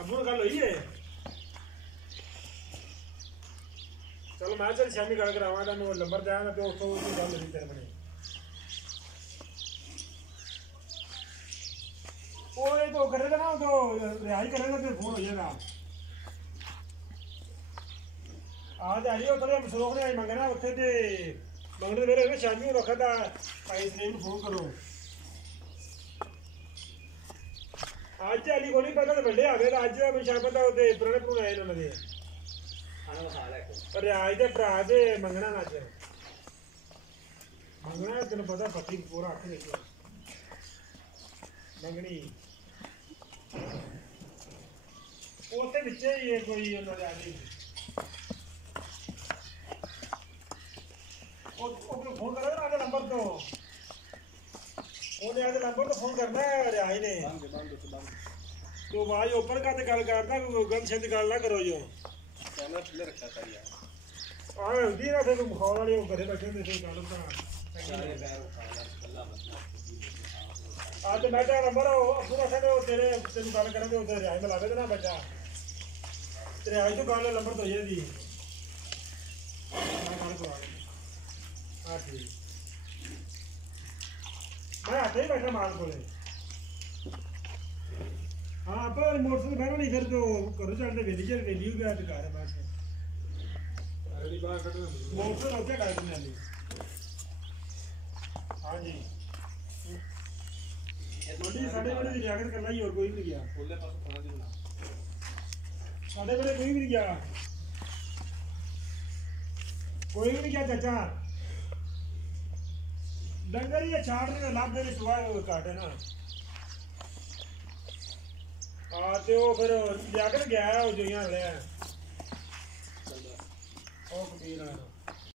अबू गल हुई है चलो मैं चल शामी गल करावा तेन नंबर देना तो उतो गल हुई तेरे बने ओए तो करेगा ना तो रिहाई करेगा तो फोन हो जाएगा आज आई हो थोड़े मसरूफ ने आई मंगना उत्थे ते मंगने मेरे ना शामी रखा था भाई ने फोन करो आज अली को नहीं पता तो बड़े आ गए आज का मैं शाम पता होते पुराने पुराने आए उन्होंने खाना खा ले पर आज दे भरा दे मंगना ना आज मंगना तेन पता पति पूरा आख देखो मंगनी ओते विच ही कोई उन्होंने आदमी ओ फोन करो ना आधे नंबर तो ਉਹਨੇ ਆਦੇ ਨੰਬਰ ਤੋਂ ਫੋਨ ਕਰਨਾ ਰਿਆਈ ਨੇ ਤੋ ਆਵਾਜ਼ ਓਪਨ ਕਰਕੇ ਗੱਲ ਕਰਦਾ ਕੋਈ ਗਲਤ ਸ਼ਬਦ ਗੱਲ ਨਾ ਕਰੋ ਜੋ ਕੈਮਰਾ ਥੱਲੇ ਰੱਖਿਆ ਕਰ ਯਾਰ ਆਹ ਹੁੰਦੀ ਨਾ ਫਿਰ ਮਖੌਲ ਵਾਲੇ ਉਹ ਘਰੇ ਬੈਠੇ ਹੁੰਦੇ ਸੀ ਗੱਲ ਤਾਂ ਸਾਰੇ ਬੈਰ ਉਠਾਣਾ ਕੱਲਾ ਮਸਲਾ ਅੱਜ ਮੈਂ ਤਾਂ ਨੰਬਰ ਪੂਰਾ ਸਾਡੇ ਉਹ ਤੇਰੇ ਤੈਨੂੰ ਗੱਲ ਕਰਾਂਗੇ ਉਹ ਰਿਆਈ ਮਿਲਾ ਦੇ ਨਾ ਬੱਚਾ ਤੇਰੇ ਆਈ ਤੋਂ ਗੱਲ ਨੰਬਰ ਤੋਂ ਜਾਂਦੀ ਮੈਂ ਗੱਲ ਕਰਾ ਹਾਂ ਠੀਕ मैं आते ही बैठा माल को हाँ पर मोटरसाइकिल बहना नहीं फिर तो करो चलते वेली चल वेली हो गया अधिकार है बस मोटरसाइकिल होते काटने वाली हाँ जी थोड़ी साढ़े बड़े रियाकत करना ही और कोई भी नहीं गया साढ़े बड़े कोई भी नहीं गया कोई भी नहीं गया चाचा डंगर ये छाड़ रहे लाभ देने सुबह काटे ना हाँ तो फिर जाकर गया है वो जो यहाँ ले ओ कबीर